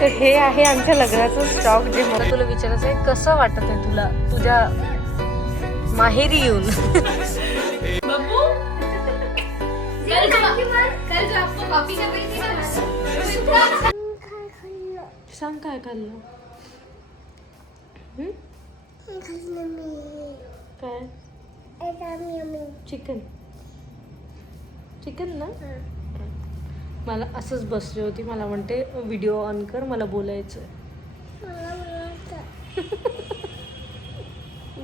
तर हे आहे आमच्या लग्नाचं स्टॉक जे मला तुला विचारायचं आहे, कसं वाटत आहे तुला तुझ्या माहेरी येऊन? सांग काय खाल्लं? काय? चिकन. चिकन ना? मला असंच बसली होती, मला म्हणते व्हिडिओ ऑन कर, मला बोलायचं आहे.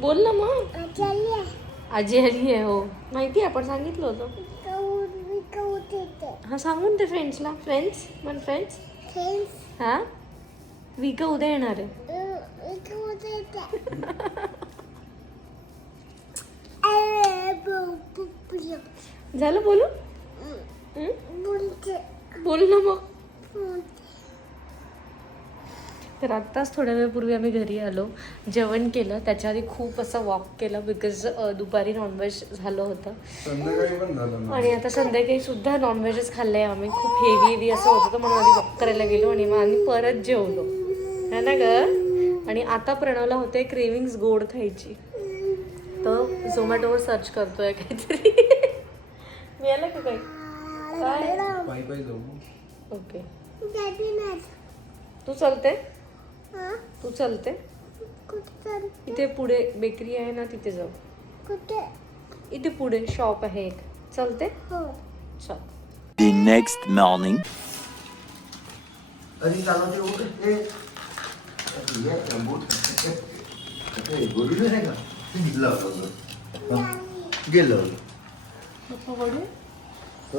बोल ना मग. आजी आली आहे. हो माहिती आहे, आपण सांगितलं होतं. हा सांगून ते फ्रेंड्सला. फ्रेंड्स म्हण. फ्रेंड्स. हा विका उद्या येणार आहे. झालं बोलू? बोल ना मग. तर आत्ताच थोड्या वेळपूर्वी आम्ही घरी आलो, जेवण केलं, त्याच्या आधी खूप असं वॉक केलं बिकॉज दुपारी नॉनव्हेज झालं होतं आणि आता संध्याकाळी सुद्धा नॉनव्हेजच खाल्लं आहे आम्ही. खूप हेवी असं होतं, म्हणून आधी वॉक करायला गेलो आणि मग आम्ही परत जेवलो है ना ग. आणि आता प्रणवला होते क्रेविंग्स गोड खायची, तर झोमॅटोवर सर्च करतोय काहीतरी. मिळालं का काही? काय? ओके. तू चलते? तू चलते? इथे पुढे बेकरी आहे ना, तिथे जाऊ. इथे पुढे शॉप आहे एक. चलते? चल. The next morning. गेलं पप्पा वडे?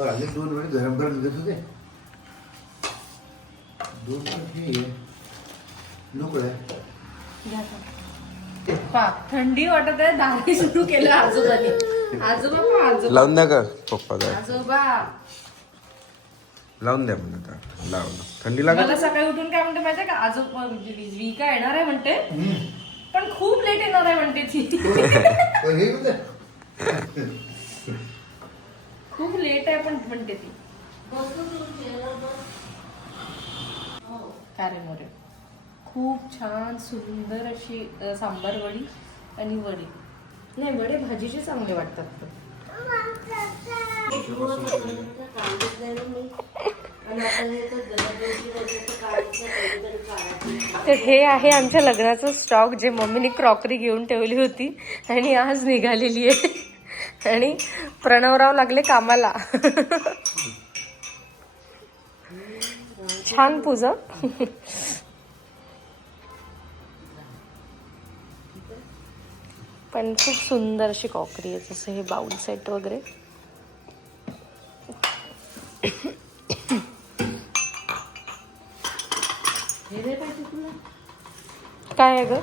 आले 2 वेळे गरम गरम देत होते. 2 वेळे नको थंडी वाटत आहे, दारी सुरू केलं आजोबांनी. आजोबा लावून द्या का पप्पा? आजोबा लावून द्या म्हणून. आता लावलं. थंडी लागत. मला सकाळी उठून काय म्हणते माहितीये का, आजोबा विका येणार आहे म्हणते, पण खूप लेट येणार आहे म्हणते ती. खूप लेट आहे पण म्हणते ती. काय रे मोरे, खूप छान सुंदर अशी सांबार वडी आणि वडी. नाही, वडे भाजीचे चांगले वाटतात. तर हे आहे आमच्या लग्नाचं स्टॉक जे मम्मीने क्रॉकरी घेऊन ठेवली होती आणि आज निघालेली आहे. आणि प्रणवराव लागले कामाला. छान पूजा. पण खूप सुंदर अशी क्रॉकरी आहे, जसं हे बाउल सेट वगैरे. काय आहे ग?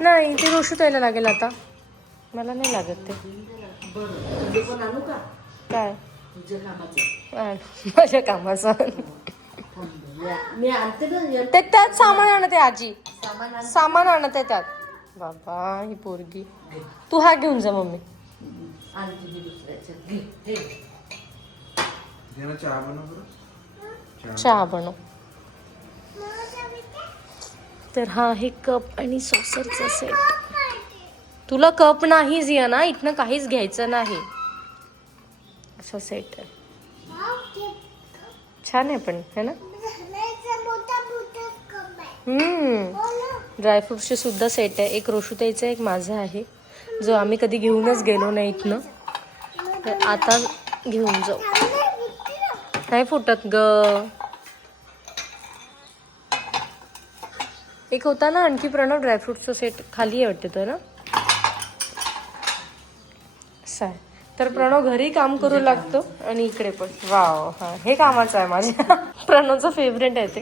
नाही, ते रोशू द्यायला लागेल आता, मला नाही लागत ते. काय? माझ्या कामाचं ते त्यात सामान आणत आहे आजी, सामान आणत आहे त्यात. बाबा ही पोरगी. तू हा घेऊन जा मम्मी. चहा बनव. तर हा आहे कप आणि सॉसरचा सेट. तुला कप नाही जिया ना, इथनं काहीच घ्यायचं नाही. असं सेट आहे, छान आहे पण है ना. ड्रायफ्रूटचे सुद्धा सेट आहे. एक रोशुताईचा एक माझा आहे, जो आम्ही कधी घेऊनच गेलो नाही इथनं, तर आता घेऊन जाऊ. नाही फुटत ग. एक होता ना आणखी प्रणव ड्रायफ्रूटचा सेट, खाली आहे वाटते तो ना. असं आहे. तर प्रणव घरी काम करू लागतो आणि इकडे पण. वाव, हा हे कामाचं आहे माझ्या. प्रणवचं फेवरेट आहे ते.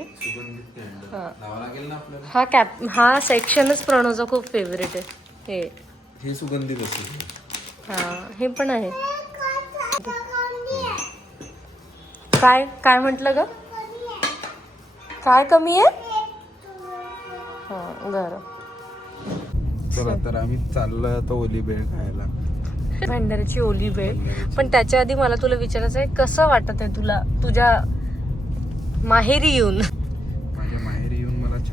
हा कॅप, हा सेक्शनच प्रणवचा खूप फेवरेट आहे. हे सुगंधी बस. हा हे पण आहे. काय काय म्हटलं ग? काय कमी आहे? हा बरं. चला तर आम्ही चाललोय आता ओली बेळ खायला. भंडाऱ्याची ओली बेळ. पण त्याच्या आधी मला तुला विचारायचं आहे, कसं वाटत आहे तुला तुझ्या माहेरी येऊन? माझ्या माहेरी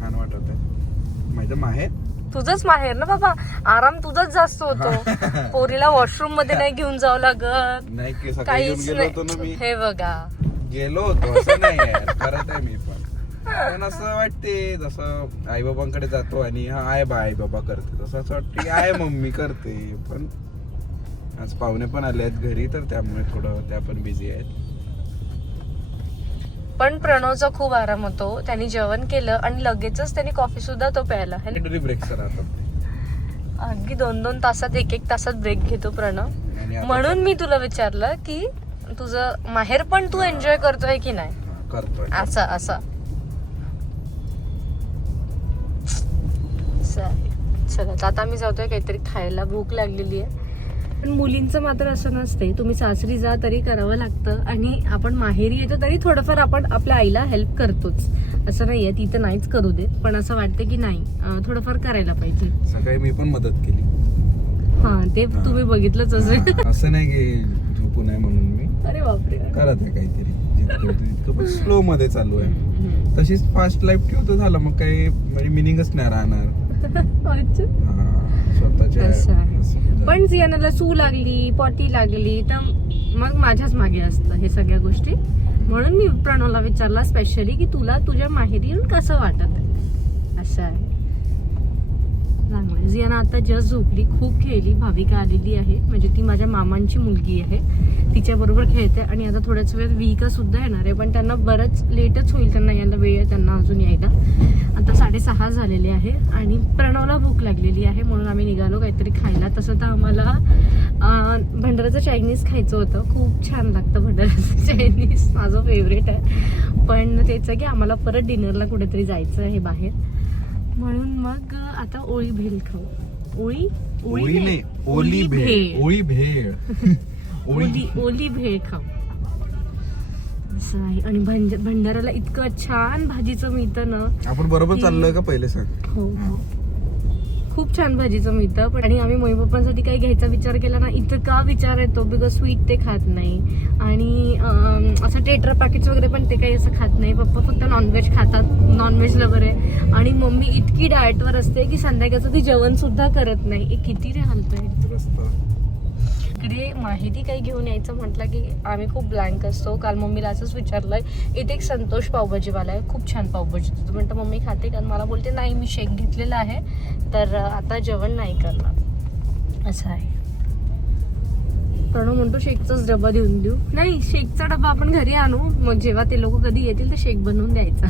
छान वाटत आहे. माझं माहेर तुझंच माहेर ना बाबा, आराम तुझाच जास्त होतो. पोरीला वॉशरूम मध्ये नाही घेऊन जावं लागत, नाही की सकाळी काहीच गेलो होतो ना नाही. मी, हे बघा गेलो होतो असं नाही यार, करत आहे मी पण असं वाटते जसं आई बाबांकडे जातो आणि हा आहे बा आई बाबा करते, तसं असं वाटतं की आहे मम्मी करते. पण आज पाहुणे पण आले आहेत घरी, तर त्यामुळे थोडं त्या पण बिझी आहेत. पण प्रणवचा खूप आराम होतो. त्यांनी जेवण केलं आणि लगेचच त्यांनी कॉफी सुद्धा तो प्यायला. ब्रेक सर आता अगदी 2-2 तासात 1-1 तासात ब्रेक घेतो प्रणव. आणि आता म्हणून मी तुला विचारलं की तुझं माहेर पण तू एन्जॉय करतोय की नाही, करतोय. असं असं चला आता आम्ही जातोय काहीतरी खायला, भूक लागलेली आहे. पण मुलींचं मात्र असं नसते, तुम्ही सासरी जा तरी करावं लागतं आणि आपण माहेरी येतो तरी थोडंफार आपण आपल्या आईला हेल्प करतोच. असं नाहीये ती तर नाहीच करू देत, पण असं वाटतं की नाही थोडंफार करायला पाहिजे. सकाळी मी पण मदत केली. हा ते तुम्ही बघितलंच असेल. असं नाही की झोपू नाही म्हणून मी अरे बापरे. करत आहे काहीतरी, जितकं होतं तितकं, पण स्लो मध्ये चालू आहे. तशीच फास्ट लाईफ ठेवतो झालं मग काही म्हणजे मिनिंगच नाही राहणार. अच्छा. स्वतःच्या असं आहे. पण जियानाला सू लागली, पॉटी लागली तर मग माझ्याच मागे असतं हे सगळ्या गोष्टी. म्हणून मी प्रणवला विचारला स्पेशली की तुला तुझ्या माहेरी येऊन कसं वाटत आहे. असं आहे. चांगलं. जियाना आता जस्ट झोपली, खूप खेळली. भाविका आलेली आहे, म्हणजे ती माझ्या मामांची मुलगी आहे, तिच्या बरोबर खेळते. आणि आता थोड्याच वेळ विका सुद्धा येणार आहे, पण त्यांना बरंच लेटच होईल, त्यांना यायला वेळ आहे त्यांना अजून यायला. आता 6:30 झालेले आहे आणि प्रणवला भूक लागलेली आहे, म्हणून आम्ही निघालो काहीतरी खायला. तसं तर आम्हाला भंडाराचं चायनीज खायचं होतं. खूप छान लागतं भंडाराचं चायनीज, माझं फेवरेट आहे. पण तेच आहे की आम्हाला परत डिनरला कुठेतरी जायचं आहे बाहेर, म्हणून मग आता ओळी भेळ खाऊ. ओळी नाही, ओली भेळ. ओळी भेळ. ओली भेळ खाऊ असं आहे. आणि भंडाराला इतकं छान भाजीचं मिळतं ना. आपण बरोबर चाललोय का पहिले सांग. हो खूप छान भाजीचं मिळतं. पण आणि आम्ही मम्मी पप्पांसाठी काही घ्यायचा विचार केला ना, इतका विचार येतो बिकॉज स्वीट ते खात नाही आणि असं टेट्रा पॅकेट्स वगैरे पण ते काही असं खात नाही. पप्पा फक्त नॉनव्हेज खातात, नॉनव्हेज लवर आहे. आणि मम्मी इतकी डाएटवर असते की संध्याकाळचं ती जेवण सुद्धा करत नाही. किती रे हालतंय. इकडे माहिती काही घेऊन यायचं म्हटलं की आम्ही खूप ब्लँक असतो. काल मम्मीला असंच विचारलंय, इथे एक संतोष पावभाजीवाला आहे, खूप छान पावभाजी देतो. म्हणतं मम्मी खाते का, मला बोलते नाही मी शेक घेतलेला आहे तर आता जेवण नाही करणार. असं आहे. प्रणव म्हणतो शेकचाच डबा देऊन देऊ. नाही, शेकचा डबा आपण घरी आणू, मग जेव्हा ते लोक कधी येतील तर शेक बनवून द्यायचा.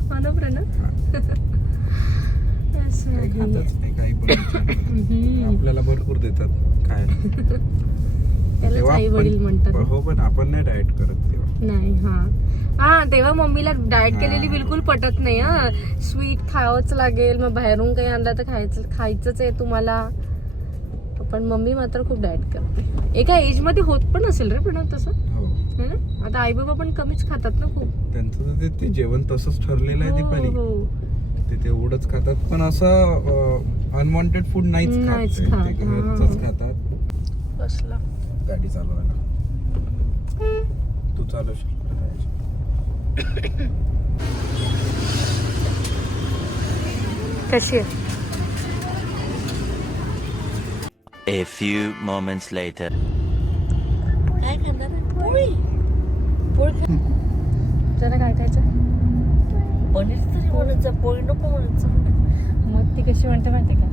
हो ना प्रणव. काही खातच नाही, काही पण आपल्याला भरपूर देतात खायला. त्याला आई वडील म्हणतात. हो, पण आपण नाही डाएट करत तेव्हा. नाही. हा तेव्हा मम्मीला डाएट केलेली बिलकुल पटत नाही. हा स्वीट खावंच लागेल, मग बाहेरून काही आणलं तर खायचंच आहे तुम्हाला. पण मम्मी मात्र खूप डाएट करते. एका एज मध्ये होत पण असेल रे पण तसं. हो ना. आता आई बाबा पण कमीच खातात ना खूप. त्यांचं ते जेवण तसंच ठरलेलं आहे दीपाली. हो. ते तेवढंच खातात, पण असं अनवॉन्टेड फूड नाहीच खात. ते घरचंच खातात. बसला गाडी चालवायला. तू चालवशील. कशी आहे. A few moments later. काय खाणार आहे. पोळी जरा काय खायचं. पनीर तरी म्हणायचं, पोळी नको म्हणायचं. मग ती कशी म्हणते माहिती का,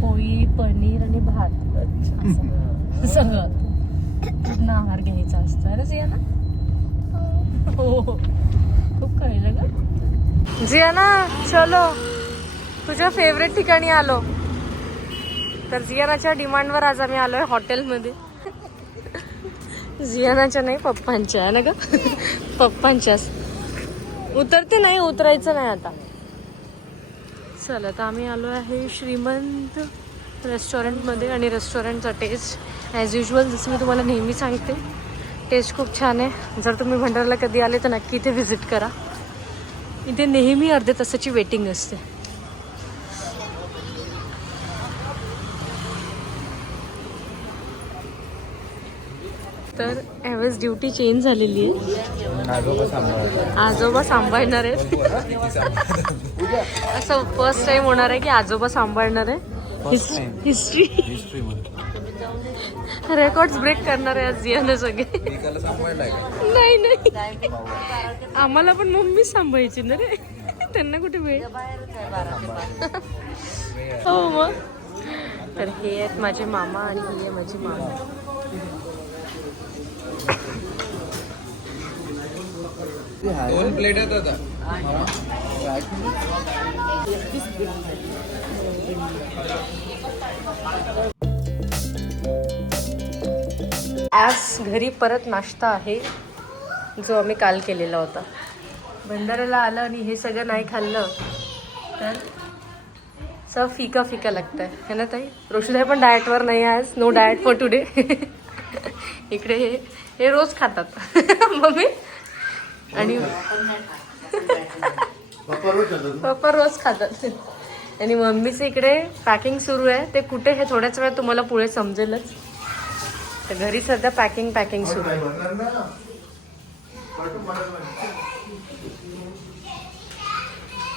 पोळी पनीर आणि भात. अच्छा सगळं पूर्ण आहार घ्यायचा असतो. अरे जियाना. हो खूप कळलं का. जियाना चलो, तुझ्या फेवरेट ठिकाणी आलो. तर जियानाच्या डिमांडवर आज आम्ही आलोय हॉटेलमध्ये. जियानाच्या नाही, पप्पांच्या आहे ना ग. पप्पांच्याच. उतरते नाही, उतरायचं नाही आता. चला तर आम्ही आलो आहे श्रीमंत रेस्टॉरंटमध्ये. आणि रेस्टॉरंटचा टेस्ट ॲज युजल जसं मी तुम्हाला नेहमी सांगते, टेस्ट खूप छान आहे. जर तुम्ही भंडाराला कधी आले तर नक्की इथे व्हिजिट करा. इथे नेहमी अर्ध्या तासाची वेटिंग असते. तर यावेळेस ड्युटी चेंज झालेली आहे. आजोबा सांभाळणार आहेत. असं फर्स्ट टाइम होणार आहे की आजोबा सांभाळणार आहे. हिस्ट्री रेकॉर्ड्स ब्रेक करणार आहे आज जियाने सगळे. नाही नाही, आम्हाला पण मम्मी सांभाळायची ना रे, त्यांना कुठे वेळ. हो मग. तर हे आहेत माझे मामा आणि ही आहे माझी मामा. दोन प्लेट आहेत आता. आज घरी परत नाश्ता आहे जो आम्ही काल केलेला होता. भंडाऱ्याला आलं आणि हे सगळं नाही खाल्लं तर सब फिका फिका लागतं आहे ना ताई. रोशुदाई पण डाएटवर नाही आज, नो डाएट फॉर टुडे. इकडे हे रोज खातात मम्मी आणि पप्पा रोज खातात. आणि मम्मीचं इकडे पॅकिंग सुरू आहे. ते कुठे हे थोड्याच वेळात तुम्हाला पुढे समजेलच. तर घरी सध्या पॅकिंग सुरू आहे.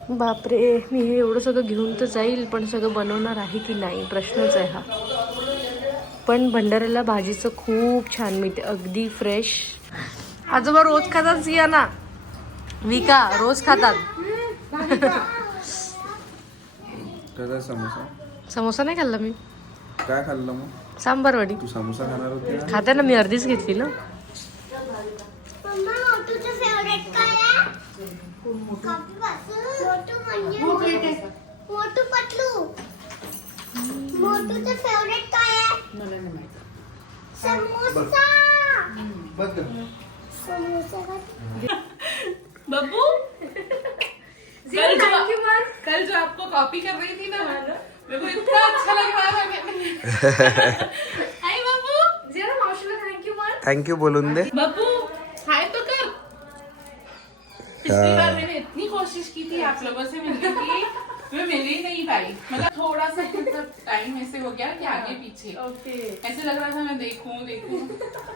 बापरे, मी हे एवढं सगळं घेऊन तर जाईल पण सगळं बनवणार आहे की नाही प्रश्नच आहे हा. पण भंडाऱ्याला भाजीचं खूप छान मिळते, अगदी फ्रेश. आजोबा रोज खातात जिया ना, विका रोज खातात. समोसा नाही खाल्ला मी. काय खाल्लं मग? सांबार वडी. तू समोसा खाणार होती? खाते ना मी, अर्धीच घेतली ना. बब्बू कल जो आपको कॉपी कर रही थी ना, मेरे को इतना अच्छा लग रहा था. हाय बब्बू, जरा मावशीला थँक्यू मान. थँक्यू बोलून दे. बब्बू हाय तो कर. पिछली बार मैंने इतनी कोशिश की थी आप लोगों से मिलने की, मैं मिल ही नहीं पाई. मतलब थोड़ा सा टाइम ऐसे हो गया कि आगे पीछे. ऐसे लग रहा था मैं देखूं.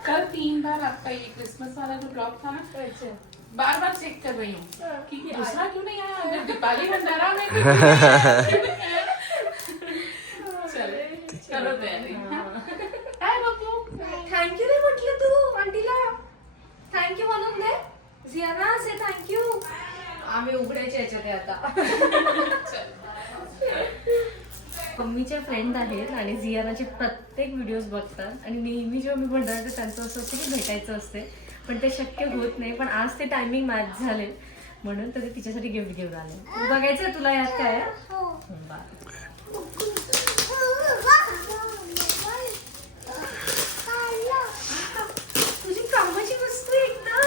कल 3 बार आपका ये क्रिसमस वाला जो ब्लॉग था ना, बार बार चेक कर रही हूँ कि दूसरा क्यों नहीं आया. अगर दीपाली भंडारा में चलो तैयारी. हाय बब्बू, थँक्यू रे म्हटलं तू आंटीला. थँक्यू म्हणून दे जियाना, से थँक्यू. आम्ही उघडायचे याच्यात आहे आता. मम्मीच्या फ्रेंड आहेत आणि जियानाचे प्रत्येक व्हिडिओज बघतात आणि नेहमी जेव्हा मी भंडारा त्यांचं असं असतं की भेटायचं असते पण ते शक्य होत नाही. पण आज ते टायमिंग मॅच झाले म्हणून तर तिच्यासाठी गिफ्ट घेऊन आले. बघायचंय तुला यात काय. तुझी कामाची वस्तू एकदम.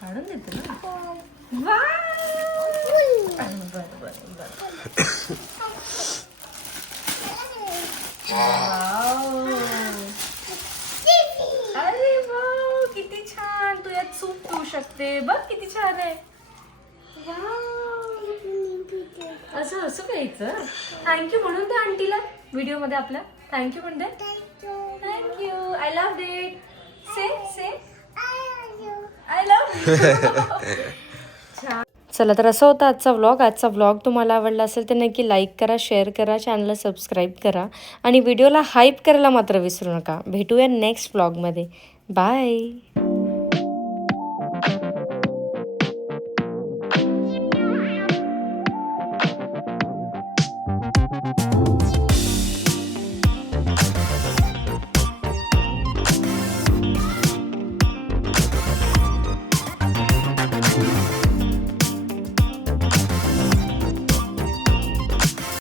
काढून देते ना. अरे वाव, किती छान. तू यात सूप पिऊ शकते. बघ किती छान आहे. असं असं प्यायचं. थँक्यू म्हणून दे आंटीला व्हिडिओ मध्ये आपल्या. थँक्यू म्हण दे. Thank you. I love it. Say I love. चला तर असं होता आजचा व्लॉग. आजचा व्लॉग तुम्हाला आवडला असेल तर नक्की लाईक करा, शेअर करा, चॅनलला सबस्क्राईब करा आणि व्हिडिओला हाईप करायला मात्र विसरू नका. भेटूया नेक्स्ट व्लॉगमध्ये. बाय.